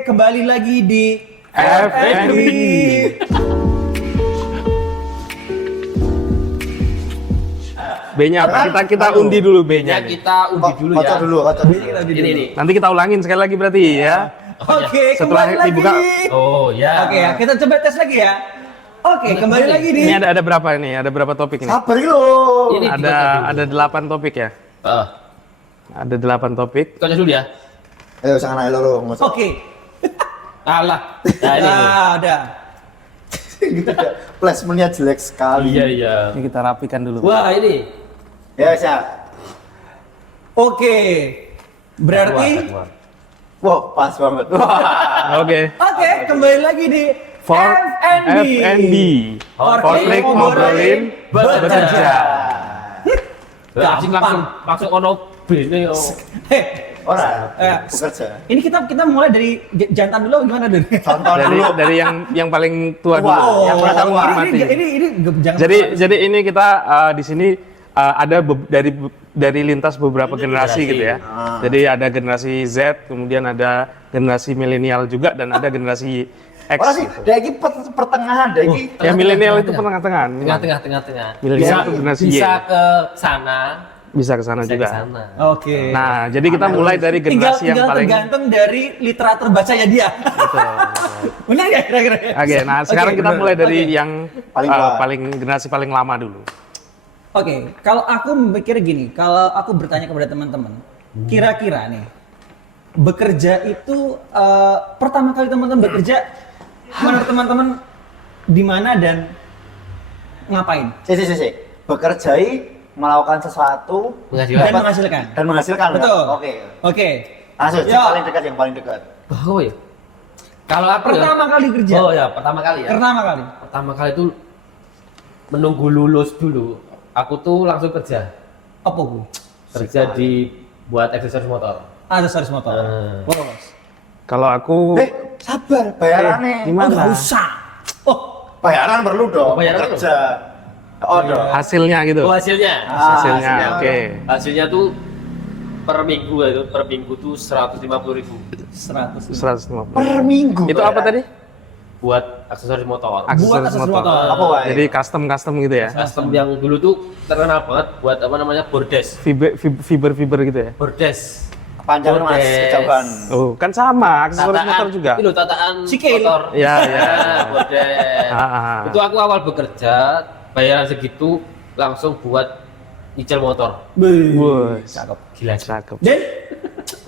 kembali lagi di FNB. B-nya apa? Kita undi dulu B-nya. Kita undi dulu ya. Kocok dulu. Ini. Nanti kita ulangin sekali lagi berarti ya. Oke, Setelah kembali dibuka. lagi. Oh ya. Oke ya, kita coba tes lagi ya. Oke, kembali lagi di. Ini ada berapa ini? Ada berapa topik ini? Sabar lo. Ini Ada 8 topik ya. Ada 8 topik. Kocok dulu ya. Ayo jangan ayo lo. Oke. Alah. Nah ini. Nah, udah. Gitu ya. Placementnya jelek sekali. Iya. Ini kita rapikan dulu. Wah ini. Ya siap. Oke. Berarti Wow, pas banget. Oke. oke, kembali lagi di FNB. Fortnite ngobrolin bekerja. Langsung ono bene yo. Ora. Eh, Bekerja. Ini kita mulai dari jantan dulu gimana dulu? Contoh dulu. Dari yang paling tua dulu. Tua, yang pernah Yang tua. mati. Ini jangan. Jadi ini kita di sini ada dari lintas beberapa generasi gitu ya. Jadi ada generasi Z, kemudian ada generasi milenial juga dan ada generasi X. Ora sih, Gitu. dia iki pertengahan, dia iki Ya milenial itu tengah-tengah. Tengah. Milenial itu generasi Y. Bisa ke sana. Bisa ke sana Bisa ke juga. sana. Oke. Nah, jadi kita mulai dari generasi yang tinggal paling tergantung dari literatur bacanya dia. betul. Benar ya kira-kira? Oke, nah sekarang kita benar. mulai dari Oke. yang Paling tua. generasi paling lama dulu. Oke, kalau aku mikir gini, kalau aku bertanya kepada teman-teman, kira-kira nih, bekerja itu pertama kali teman-teman bekerja, menurut teman-teman di mana dan ngapain? Si. Bekerjai melakukan sesuatu Dan dapat- menghasilkan. dan menghasilkan. Betul. Oke. Oke. Langsung Ya. yang paling dekat. Oh ya. Kalau aku Pertama kali kerja. Oh ya, pertama kali ya. Pertama kali. Pertama kali itu menunggu lulus dulu. Aku tuh langsung kerja. Apa bu? Kerja di buat aksesoris motor. Ada service motor. Hmm. Kalau aku Sabar, bayarannya. gimana? Nggak usah. Oh, Bayaran perlu dong. Bayaran kerja. Oh, dong. Hasilnya gitu. Oh hasilnya. Hasilnya, hasilnya. oke. Hasilnya tuh per minggu tuh 150.000 100. 150. Per minggu. Itu apa bayaran. tadi? buat aksesoris motor. Buat aksesoris motor. Apa wae? Jadi custom gitu ya. Custom yang dulu tuh terkenal banget buat apa namanya bordes. Fiber gitu ya. Bordes. Panjang mas, Bordes. kejauhan. Oh, kan sama aksesoris motor juga. Itu tataan Sikil. motor. Iya, iya. Bordes. Ah. Itu aku awal bekerja bayaran segitu langsung buat nyicil motor. Wah, Cakep. Gila. cakep. Dan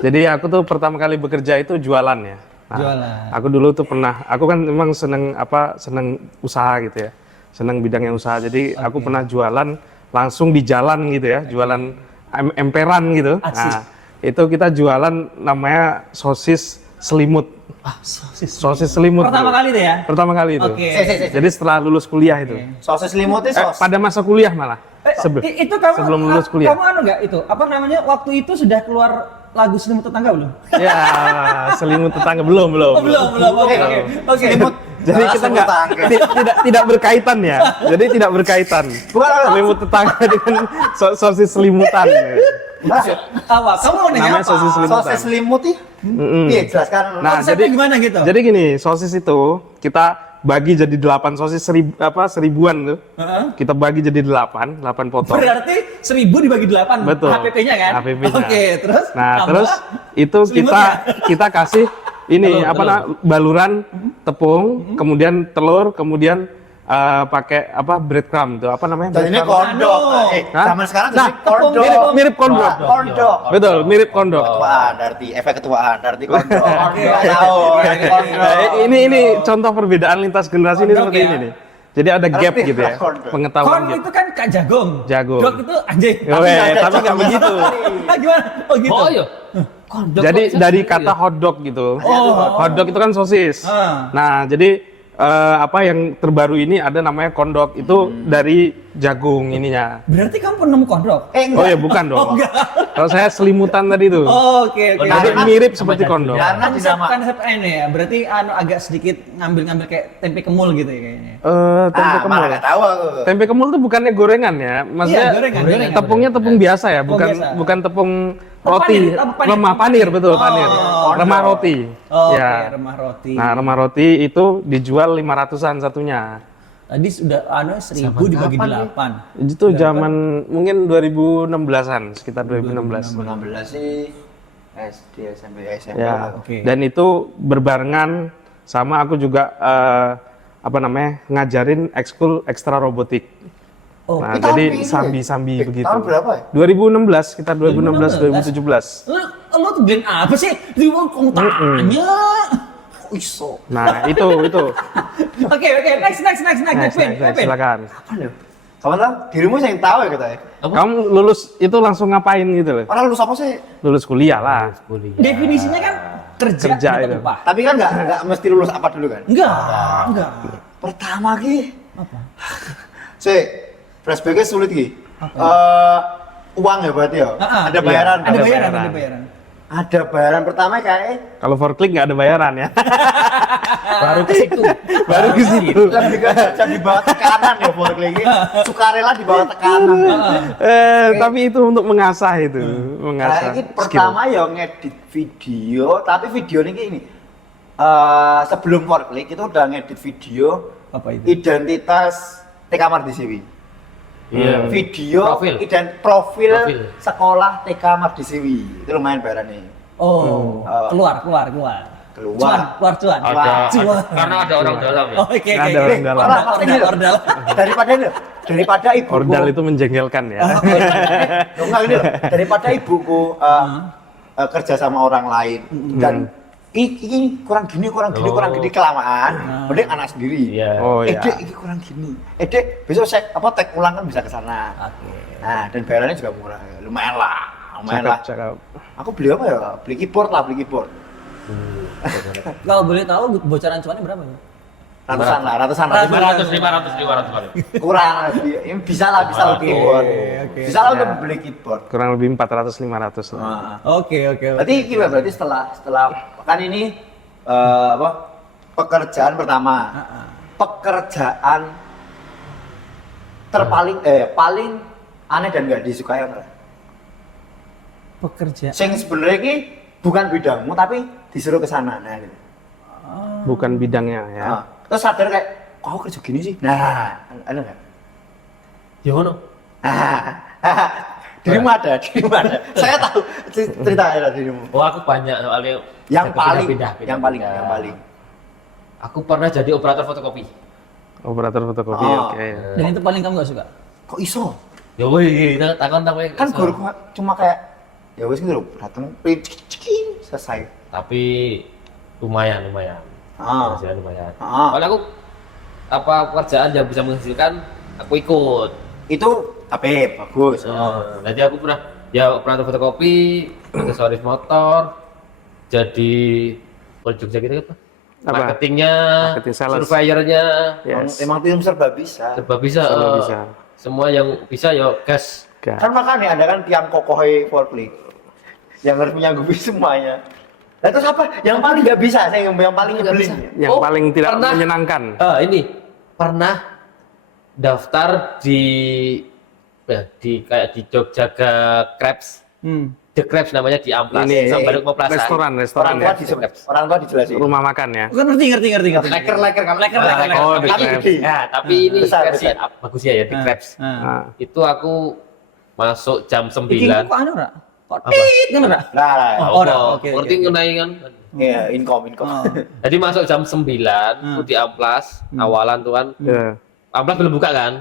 Jadi aku tuh pertama kali bekerja itu jualan ya. Nah, Jualan. Aku dulu tuh aku kan memang seneng usaha gitu ya. Seneng bidangnya usaha. Jadi aku pernah jualan langsung di jalan gitu ya, jualan emperan gitu. Asik. Nah, itu kita jualan namanya sosis selimut. Sosis selimut. pertama dulu. kali tuh ya? Pertama kali itu. Oke. Jadi setelah lulus kuliah itu. Sosis limutnya sos. Pada masa kuliah malah. Itu kamu sebelum lulus kuliah. Kamu anu nggak itu? Apa namanya? Waktu itu sudah keluar lagu selimut tetangga belum? Ya, selimut tetangga belum. Oh, belum. Oke. Selimut. Jadi kita nggak tidak berkaitan ya. Jadi tidak berkaitan. Bukan. Selimut tetangga dengan sosis selimutan. Apa? Kamu mau nanya Namanya apa? sosis selimutan. Sosis selimut ih. Iya, jelaskan. Nah, Konsepnya gimana gitu? Jadi gini, sosis itu kita bagi jadi 8 sosis seribuan tuh. Heeh. Kita bagi jadi 8 potong. Berarti 1000 dibagi 8 Betul. HPP-nya kan? HPP-nya. Oke, terus? Nah, tambah terus itu selimutnya. kita kasih ini Telur. baluran tepung, kemudian telur, kemudian pakai breadcrumb tuh, apa namanya? Dan ini breadcrumb? kondok. Hah? Zaman sekarang Nah, jadi kondok. mirip kondok. Kondok. Betul, mirip kondok. Ketuaan, arti efek ketuaan, arti kondok. Oke. Nggak tahu, arti kondok. Ini contoh perbedaan lintas generasi ini Kondok seperti ya? ini nih. Jadi ada gap Ngerti, gitu ya, kondok. pengetahuan Kon gap. itu kan Kak Jagung. Jagung. Dok itu anjing. Tapi nggak begitu. Ah, gimana? Oh gitu. Oh iya. Kondok Jadi kok dari saya kata ya? hotdog gitu. Oh. Hotdog itu kan sosis. Ah. Nah, jadi yang terbaru ini ada namanya kondok itu dari jagung ininya. Berarti kamu pernah nemu kondok? Oh ya bukan dong. Oh, enggak. Kalau saya selimutan tadi tuh. Oke. Jadi Karena- mirip seperti kondok. Karena di nama Konsep ini ya, berarti agak sedikit ngambil kayak tempe kemul gitu ya kayaknya. Tempe kemul. malah nggak tahu aku. Tempe kemul tuh bukannya gorengan ya? Maksudnya Iya, gorengan. tepungnya tepung biasa ya, Tepung biasa. bukan tepung roti, Panir, apa panir? remah panir betul, panir. Oh, Remah roti. Oh, Ya. oke, remah roti. Nah, remah roti itu dijual 500-an satunya. Tadi sudah 1.000 dibagi 8. Itu zaman mungkin 2016-an, sekitar 2016. 16 sih SD, SMP, SMA. Ya. Oke. Dan itu berbarengan sama aku juga ngajarin ekskul ekstra robotik. Oh, Nah, Itu jadi apa ini? sambi-sambi begitu. Tahun berapa ya? 2016, sekitar 2016 2017. Lo tuh geng apa sih? Di kamu tanya. Kok iso? Nah, itu. Oke, next, Next, silakan. Apa ya? Kapan lah? Dirimu yang tahu ya katanya. Kamu lulus itu langsung ngapain gitu loh? Orang lulus apa sih? Lulus kuliah lah. Kuliah. Definisinya kan kerja Kerja dapat itu. upah. Tapi kan nggak mesti lulus apa dulu kan? Enggak. Pertama ki, Apa? flashbacknya sulit ki. Uang ya berarti ya? Ah, Ada bayaran. Ada Ada bayaran, bayaran. ada bayaran. Ada bayaran pertama kayak Kalau for click nggak ada bayaran ya. Baru ke situ. Baru ke situ. lebih ke jajan di bawah tekanan ya for lagi. Sukarela di bawah tekanan. Tapi itu untuk mengasah itu, Nah, mengasah ini skill. pertama ya ngedit video, tapi video ini gini. Sebelum for click itu udah ngedit video Apa itu? identitas TK Mardisiwi. Iya. Video Profil. profil Profil. sekolah TK Mardisiwi. Itu lumayan bayarannya. Oh, keluar. Keluar. Cuan. Ada, karena ada orang dalam ya. Oh, oke. Ada orang dalam. Orang pasti ini loh. Ordal. Daripada ibuku. Ordal itu menjengkelkan ya. Enggak gini loh. Daripada ibuku kerja sama orang lain dan ini kurang gini kelamaan. Mending anak sendiri. Iya. Oh iya. Dek, ini kurang gini. Dek, besok saya tag ulang kan bisa ke sana. Oke. Nah, dan bayarannya juga murah. Lumayan lah. Cakep. Aku beli apa ya? Beli keyboard. Kalau boleh tahu bocoran cuannya berapa ya? Ratusan lah. 500 kali. Kurang lebih. Ini bisa lah Oke, keyboard. oke. Bisa lah untuk beli keyboard. Kurang lebih 400-500 lah. Nah, Oke. berarti gimana? Berarti setelah kan ini pekerjaan pertama. Pekerjaan paling aneh dan nggak disukai apa? Pekerjaan. Sing sebenarnya ini bukan bidangmu tapi disuruh ke sana. Nah, gitu. Bukan bidangnya ya. Nah, terus sadar kayak, kok aku kerja gini sih? Nah, ada nggak? Ya ngono. Dirimu ada. Saya tahu ceritanya dirimu. Oh, aku banyak soalnya. Yang saya paling. pindah. Aku pernah jadi operator fotokopi. Operator fotokopi, Oh. oke. Dan itu paling kamu gak suka? Kok iso? Ya woi, takon Kan guru cuma kayak ya wes gitu loh, datang ciking selesai. Tapi lumayan. Ah. Hasilnya lumayan. Ah. Kalau aku pekerjaan yang bisa menghasilkan, aku ikut. Itu tapi bagus. Nanti aku pernah ya operator fotokopi, aksesoris motor, jadi kalau Jogja gitu apa? Apa? Marketingnya, Marketing sales. surveyornya, Yes. Emang tim serba bisa. serba bisa. Serba bisa. Semua yang bisa ya gas. Kan makanya ada kan tiang kokohnya forklift yang harus menyanggupi semuanya. Nah terus apa? Yang paling nggak bisa, yang paling Nggak nyebelin. bisa. Yang Oh, paling tidak pernah. menyenangkan. Ini pernah daftar di kayak di Jogja Crepes. The Crepes namanya di Amplas. Ini sama Bandung Plaza. restoran Orang ya. tua dijelasin. Rumah makan ya. Bukan ngerti. Leker kamu. Oh, The Tapi- Crepes. Ya, tapi ini Besar, versi besar. bagusnya ya The Crepes. Nah, Itu aku masuk jam 9. Iki kok anu ora? Kok Apa? tit kan ora? Nah, Oh, ora. Oh, Oke, ngerti oke. ngenai kan. ya income. Oh. Jadi masuk jam 9 aku di Amplas, awalan tuh kan. ya. Amplas belum buka kan?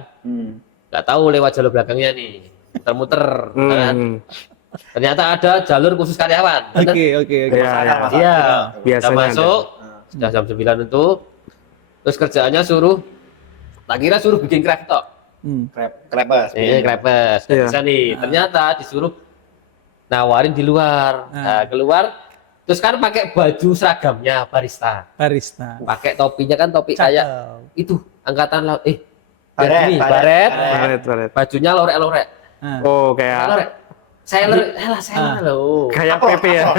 Nggak tahu lewat jalur belakangnya nih. Muter-muter kan. Ternyata ada jalur khusus karyawan. Bener? Oke. Iya, iya. Iya, Biasanya udah masuk, sudah jam 9 itu, terus kerjaannya tak kira suruh bikin krep tok. Krepes. Krepes, nggak Iya. bisa nih. Ternyata disuruh nawarin di luar. Nah, keluar, terus kan pakai baju seragamnya barista. Pakai topinya kan topi kayak itu, angkatan laut. Baret. Baret. Bajunya lorek-lorek. Oh, kayak Lorek. Sailor loh. kayak PP ya.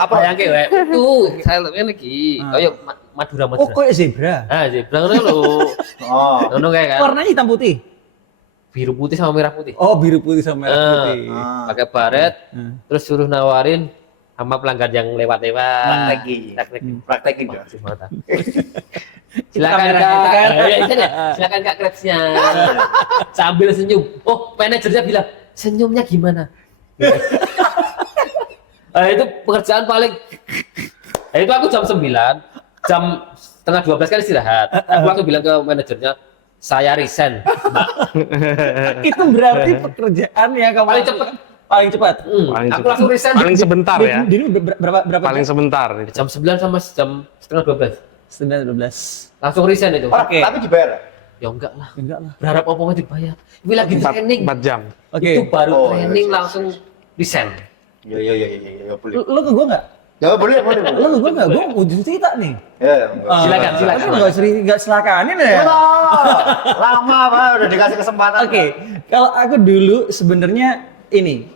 Apa Yang kayak itu sailor ini lagi. Kayak Madura. Oh, kok zebra? Ah, zebra ngono lho. Oh. Ngono kayak kan. Warnanya hitam putih. biru putih sama merah putih. Oh, biru putih sama merah putih. Pakai baret, terus suruh nawarin sama pelanggan yang lewat-lewat. Praktekin dong. Silakan Kamera, Kak. kan? Silakan Kak crepes-nya. Sambil senyum. Oh, manajernya bilang, "Senyumnya gimana?" Itu pekerjaan paling itu aku jam 9, jam setengah 12 kan istirahat. Aku langsung bilang ke manajernya, "Saya resign, Mbak." Itu berarti pekerjaan yang kamu Paling cepet. Paling cepat. Paling Aku cepat. langsung resign. Paling sebentar ya. Dini berapa Paling jam? sebentar. Jam 9 sama jam setengah 12. 9:12. Langsung resign itu. Oke. Tapi dibayar. Ya enggak lah. Enggak lah. Berharap apa nggak dibayar. Ini lagi 4 training. jam. Oke. Itu baru Oh, training iya, langsung resign. Ya boleh. Lu ke gua enggak? Ya boleh. Lu ke gua enggak? Gua ujung cerita nih. Ya. Silakan, Tapi silakan. enggak selakanin ya. Lama Pak, udah dikasih kesempatan. Oke, kalau aku dulu sebenarnya ini,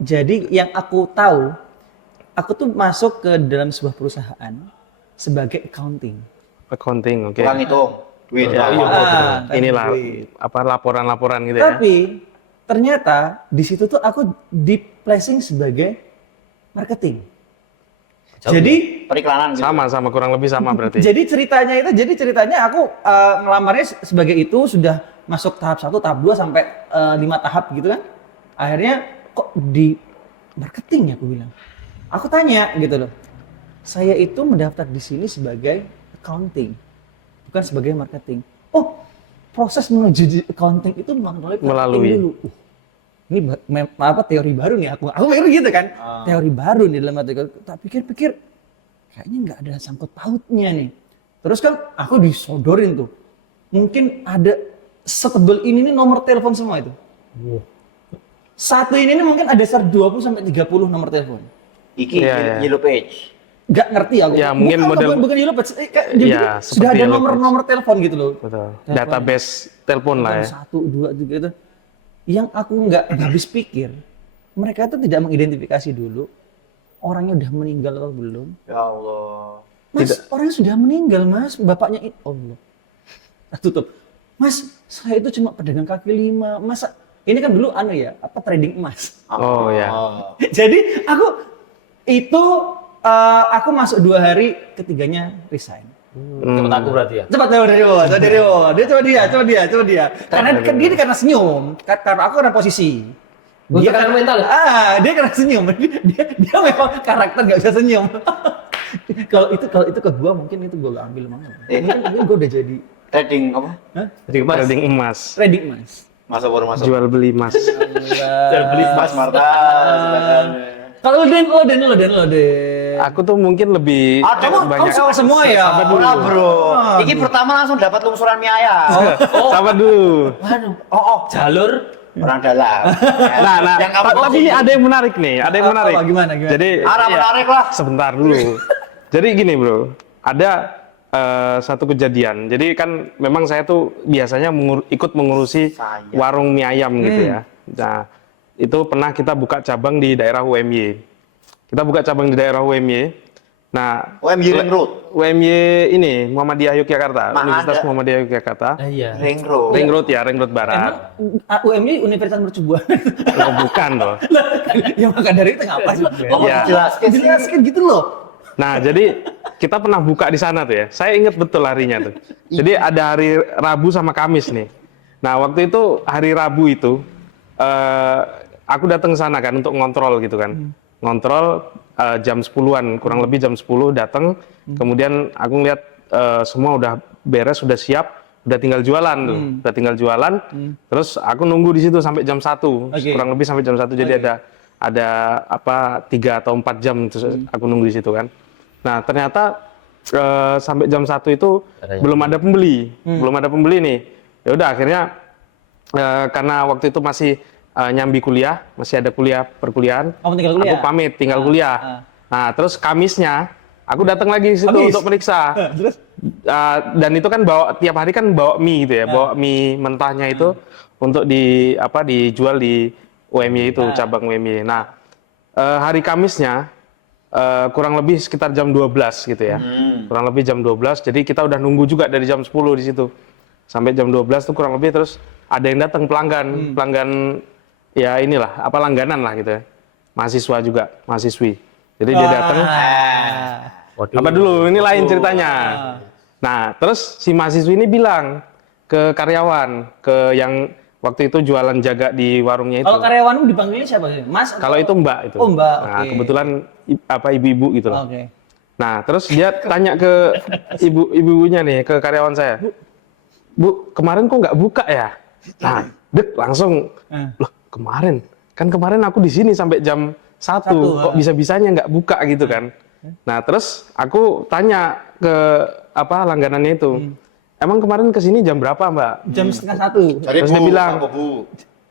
jadi yang aku tahu, aku tuh masuk ke dalam sebuah perusahaan sebagai accounting. Accounting, oke. Kurang itu duit ya. Inilah duit. apa laporan-laporan gitu ya. Tapi ternyata di situ tuh aku di placing sebagai marketing. Jadi Periklanan gitu. Sama kurang lebih sama berarti. Jadi ceritanya aku ngelamarnya sebagai itu sudah masuk tahap 1, tahap 2 sampai 5 tahap gitu kan. Akhirnya kok di marketing ya aku bilang. Aku tanya gitu loh. Saya itu mendaftar di sini sebagai accounting, bukan sebagai marketing. Oh, proses menuju di accounting itu melalui marketing dulu. Ini apa teori baru nih aku baru gitu kan. Teori baru nih dalam hati aku. Tak pikir-pikir kayaknya nggak ada sangkut pautnya nih. Terus kan aku disodorin tuh. Mungkin ada setebel ini nih nomor telepon semua itu. Satu ini nih mungkin ada 20 sampai 30 nomor telepon. Iki Iya. yellow page. Gak ngerti aku. Ya, mungkin bukan yellow page. Iya, Sudah seperti ada yellow nomor telepon gitu loh. Betul. Telepon. Database telepon lah ya. 1, 2 juga itu. Yang aku nggak habis pikir, mereka itu tidak mengidentifikasi dulu orangnya udah meninggal atau belum. Ya Allah. Mas, orangnya sudah meninggal, Mas. Bapaknya itu Allah. Tutup. Mas, saya itu cuma pedagang kaki lima. Masa ini kan dulu trading emas. Oh ya. Jadi aku masuk 2 hari, ketiganya resign. Cepet aku berarti ya. Cepat dari bawah. Dia coba dia. Karena senyum. Karena aku ada posisi. Dia karena mental. Dia karena senyum. Dia memang karakter nggak bisa senyum. Kalau itu ke gua mungkin itu gua gak ambil mana. Mungkin gua udah jadi Trading apa? Jadi Mas. Trading emas. trading emas. Baru masuk. Jual beli emas. Jual beli Mas Marta. Kalau lo Den. Aku tuh mungkin lebih Kamu sama semua ya? Sabar dulu. Ora, Bro. Iki pertama langsung dapat lungsuran mie ayam. Sabar dulu. Jalur Orang dalam. Nah, Yang kamu tapi ini ada yang menarik nih, ada yang menarik. Gimana? Jadi Arah iya, menarik lah. sebentar dulu. Jadi gini bro, ada satu kejadian. Jadi kan memang saya tuh biasanya ikut mengurusi warung mie ayam gitu ya. Nah, itu pernah kita buka cabang di daerah UMY. Kita buka cabang di daerah UMY. Nah, UMY Ring Road. UMY ini Muhammadiyah Yogyakarta, Mana Universitas ada? Muhammadiyah Yogyakarta. iya. Ring Road. Ring Road ya, Ring Road Barat. Emang UMY Universitas Mercubuana. Oh, bukan loh. Ya maka dari itu ngapa sih? Iya. Jelaskan gitu loh. Nah, jadi kita pernah buka di sana tuh ya. Saya ingat betul harinya tuh. Jadi ada hari Rabu sama Kamis nih. Nah, waktu itu hari Rabu itu aku datang ke sana kan untuk ngontrol gitu kan. Ngontrol jam 10-an, kurang lebih jam 10 datang. Kemudian aku ngeliat semua udah beres, sudah siap, udah tinggal jualan tuh. Udah tinggal jualan. Terus aku nunggu di situ sampai jam 1. Kurang lebih sampai jam 1. Jadi ada 3 atau 4 jam terus aku nunggu di situ kan. Nah, ternyata sampai jam 1 itu belum ada pembeli. Belum ada pembeli nih. Ya udah akhirnya karena waktu itu masih nyambi kuliah, masih ada perkuliahan. Kamu tinggal kuliah? Aku pamit tinggal kuliah. Nah, terus Kamisnya aku datang lagi di situ untuk periksa. Terus? Dan itu kan tiap hari kan bawa mie gitu ya, bawa mie mentahnya itu untuk dijual di UMY itu, cabang UMY. Nah, hari Kamisnya kurang lebih sekitar jam 12 gitu ya. Kurang lebih jam 12. Jadi kita udah nunggu juga dari jam 10 di situ. Sampai jam 12 tuh kurang lebih terus ada yang datang pelanggan ya inilah apa langganan lah gitu ya. Mahasiswa juga, mahasiswi. Jadi dia datang. Apa dulu? Ini lain ceritanya. Nah, terus si mahasiswi ini bilang ke karyawan, ke yang waktu itu jualan jaga di warungnya itu. Kalau karyawan dipanggilnya siapa sih? Mas? Kalau itu Mbak itu. Oh, Mbak. Nah, Oke. kebetulan apa ibu-ibu gitu loh. Oke. Nah, terus dia tanya ke ibu-ibunya nih, ke karyawan saya. Bu, kemarin kok nggak buka ya? Nah, langsung, loh kemarin? Kan kemarin aku di sini sampai jam 1, kok bisa-bisanya nggak buka gitu kan? Nah, terus aku tanya ke apa langganannya itu, emang kemarin kesini jam berapa Mbak? Jam setengah 1. Cari Terus dia bilang, apa, Bu?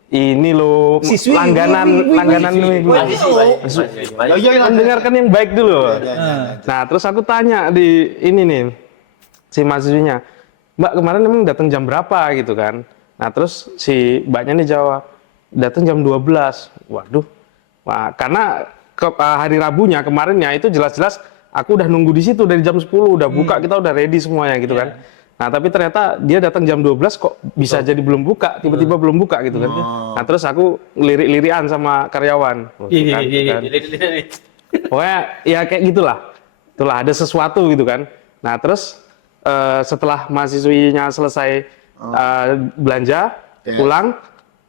ini loh Siswi, langganan gue. Mendengarkan yang baik dulu. Nah, terus aku tanya di ini nih si mahasiswinya, Mbak kemarin emang datang jam berapa gitu kan? Nah, terus si mbaknya nih jawab, datang jam 12. Waduh. Wah, karena hari Rabunya kemarinnya itu jelas-jelas aku udah nunggu di situ dari jam 10 udah buka, kita udah ready semuanya gitu kan. Nah, tapi ternyata dia datang jam 12 kok bisa jadi belum buka, tiba-tiba belum buka gitu kan. Nah, terus aku lirik-lirian sama karyawan. Pokoknya ya kayak gitulah. Itulah ada sesuatu gitu kan. Nah, terus setelah mahasiswinya selesai belanja, pulang,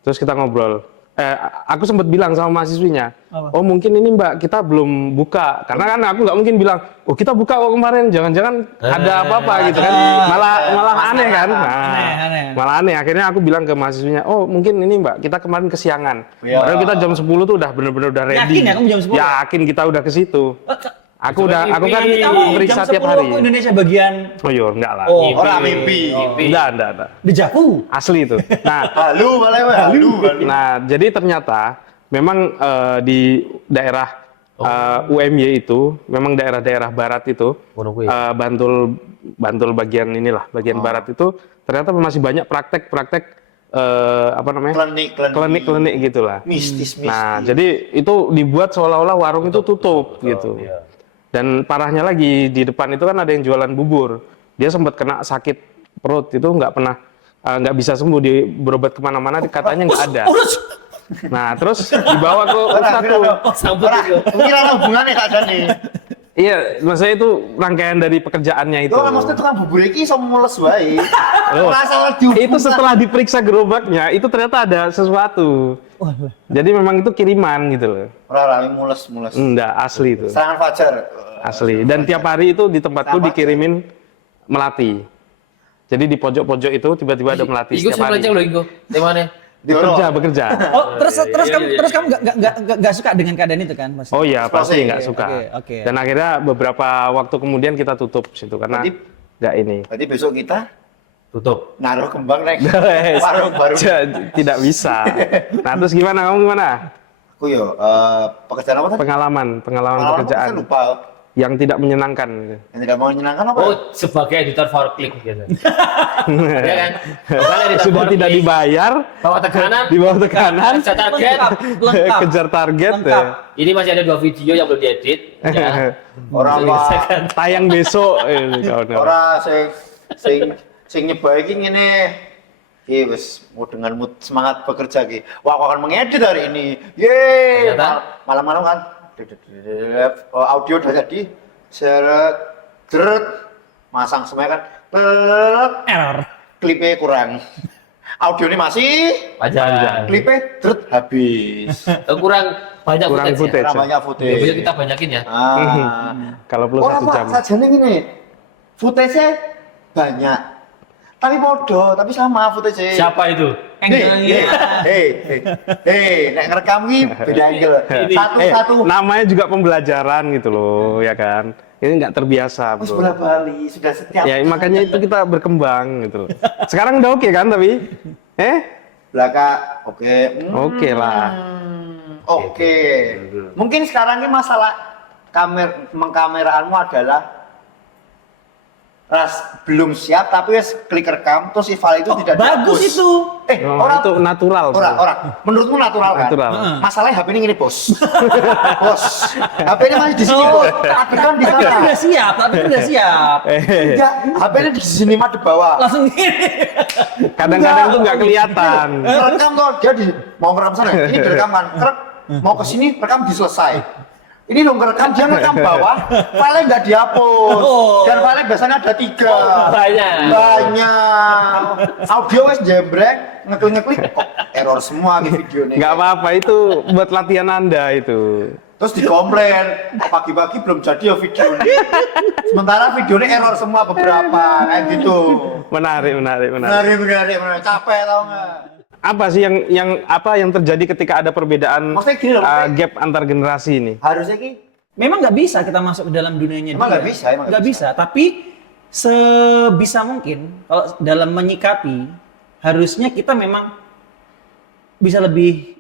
terus kita ngobrol. Aku sempat bilang sama mahasiswinya, oh mungkin ini Mbak kita belum buka, karena kan aku nggak mungkin bilang, oh kita buka kok kemarin, jangan-jangan ada apa-apa gitu kan, malah aneh kan, malah aneh. Akhirnya aku bilang ke mahasiswinya, oh mungkin ini Mbak kita kemarin kesiangan, padahal kita jam 10 tuh udah bener-bener udah ready. Yakin ya kamu jam 10? Yakin kita udah ke situ. Aku kan periksa tiap Jam 10 hari. waktu Indonesia bagian. Oh iya, enggak lah. Oh, orang mimpi. Enggak. Dejavu. Asli itu. Nah, Halu. nah, jadi ternyata memang di daerah UMY itu, memang daerah-daerah barat itu, Bantul bagian inilah, bagian barat itu ternyata masih banyak praktek-praktek apa namanya? Klinik gitulah. Mistis. Nah, jadi itu dibuat seolah-olah warung itu tutup gitu. Dan parahnya lagi di depan itu kan ada yang jualan bubur. Dia sempat kena sakit perut itu nggak nggak bisa sembuh, berobat kemana-mana katanya nggak ada. Nah, terus dibawa ke Ustadz. Kira hubungannya Kak Dani. Iya, maksudnya itu rangkaian dari pekerjaannya itu. Loh, maksudnya tukang bubur iki iso mules wae. Loh, Masalah dihubungkan. itu setelah diperiksa gerobaknya, itu ternyata ada sesuatu. Jadi memang itu kiriman gitu loh. Ora mules. Enggak, asli itu. Serangan fajar. Asli. Dan tiap hari itu di tempatku dikirimin melati. Jadi di pojok-pojok itu tiba-tiba ada melati Iku setiap hari. loh iku. Di mana? Bekerja. Oh, terus kamu nggak suka dengan keadaan itu kan? Maksudnya? Oh iya, pasti nggak suka. Oke. Dan akhirnya beberapa waktu kemudian kita tutup situ karena nggak ini. Berarti besok kita Tutup. naruh kembang nek warung baru. Tidak bisa. Nah, terus gimana? Kamu gimana? Aku yo pekerjaan apa tadi? Pengalaman pekerjaan Aku lupa. yang tidak menyenangkan gitu. Yang tidak mau menyenangkan apa? Oh, sebagai editor forklift gitu. Ya kan? Bukan editor Sudah forklift, tidak dibayar, bawa tekanan, di bawah tekanan, kejar target. Lengkap. kejar target. Lengkap. Ini masih ada 2 video yang belum diedit. Ya. Orang apa? Tayang besok. Kawan-kawan. Orang sing nyoba iki ngene. Wis dengan mood semangat bekerja ki. Wah, aku akan mengedit hari ini. Yeay. Ternyata? Malam-malam kan. Audio udah jadi. Seret. Masang semuanya kan. Error. Klipnya kurang. Audio ini masih. Panjang. Klipnya habis. Kurang banyak Kurang footage. footage. Kurang banyak Ya, footage. besok kita banyakin ya. Kalau perlu 1 jam. Saja nih gini. Footage-nya banyak. Tapi bodoh, tapi sama footage-nya. Siapa itu? Nek ngerekam ini beda angle. Satu-satu. Namanya juga pembelajaran gitu loh, ya kan. Ini nggak terbiasa, Terus bro. bola Bali sudah setiap. Ya makanya itu kita berkembang gitu loh. Sekarang udah oke kan tapi? Belakang, oke. Oke lah. Oke. Mungkin sekarang ini masalah mengkameraanmu adalah belum siap tapi wes klik rekam terus si file itu tidak bagus dihapus. itu. Orang itu natural. orang. Menurutmu natural kan? Natural. Masalahnya HP ini gini, Bos. Bos. HP ini masih di sini, Bos. Tapi kan di Tapi sana. udah siap, tapi udah siap. Enggak, HP ini di sini mah di bawah. Langsung gini. Kadang-kadang tuh nggak kelihatan. Rekam tuh dia mau ngerekam sana. Ini direkam kan. Mau ke sini rekam diselesai. Ini dong ngerekam dia ngerekam bawah, file nggak dihapus. Dan file biasanya ada 3. Banyak. Audio wes jembrek, ngeklik kok error semua nih videonya. Nggak apa-apa, itu buat latihan Anda itu. Terus dikomplain, pagi-pagi belum jadi ya videonya. Sementara videonya error semua beberapa, kayak gitu. Menarik. Menarik. Capek tau nggak? Apa sih yang terjadi ketika ada perbedaan Maksudnya gini loh, maksudnya- gap antar generasi ini? Harusnya ki Memang nggak bisa kita masuk ke dalam dunianya Emang dia. nggak bisa, emang Nggak nggak bisa. Tapi sebisa mungkin kalau dalam menyikapi harusnya kita memang bisa lebih